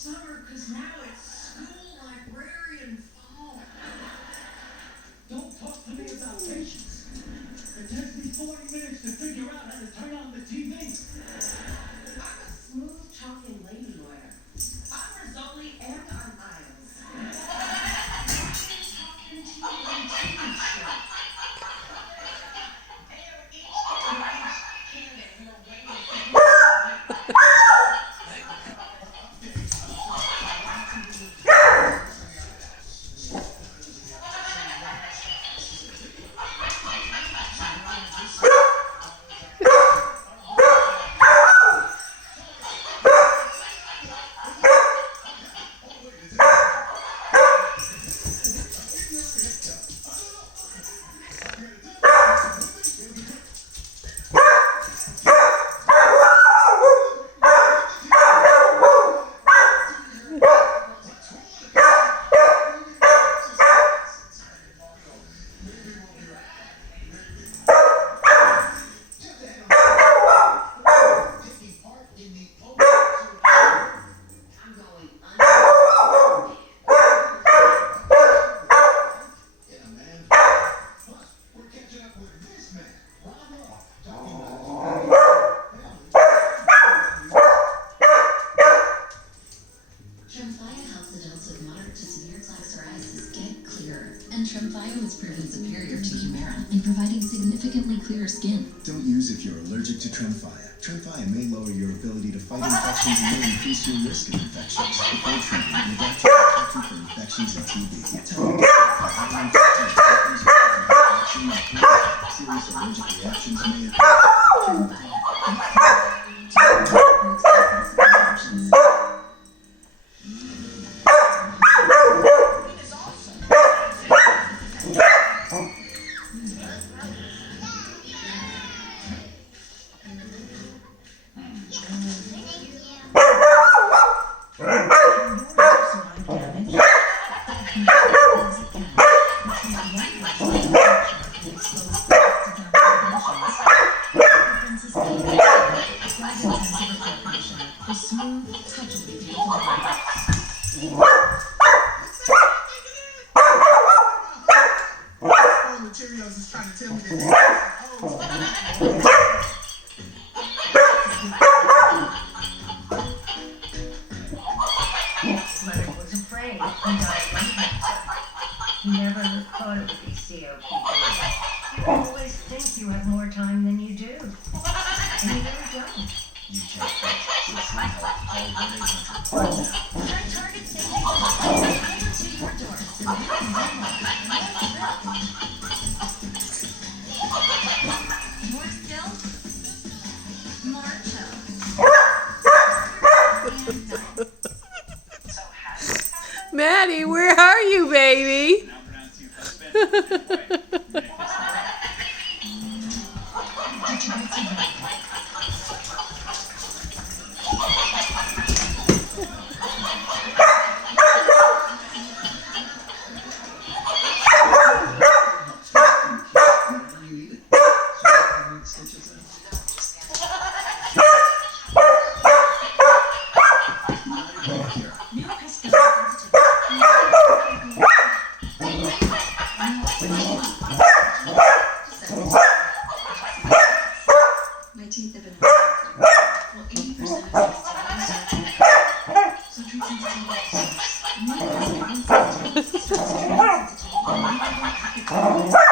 summer because now it's school librarian fall. Don't talk to me about patience. It takes me 40 minutes to figure out how to turn on the TV. I'm a smooth talking lady lawyer. I'm Rizzoli and I'm Miles. Talking to you on TV show. And Tremfya has proven superior to Humira in providing significantly clearer skin. Don't use if you're allergic to Tremfya. Tremfya may lower your ability to fight infections and may increase your risk of infections. Before treatment, your doctor will check you for infections and TB. Serious allergic reactions may occur. The smooth, touchable, beautiful materials is trying to tell me that Leonard was afraid and died one cancer. He never thought it would be COPD. You always think you have more time than you do. And you really don't. You can't fix call 1-800. Target safety delivered to your door. More skills? Marcho. Maddie, where are you, baby? Now pronouncing husband. My teeth have been well, 80% of so treat sensitivity.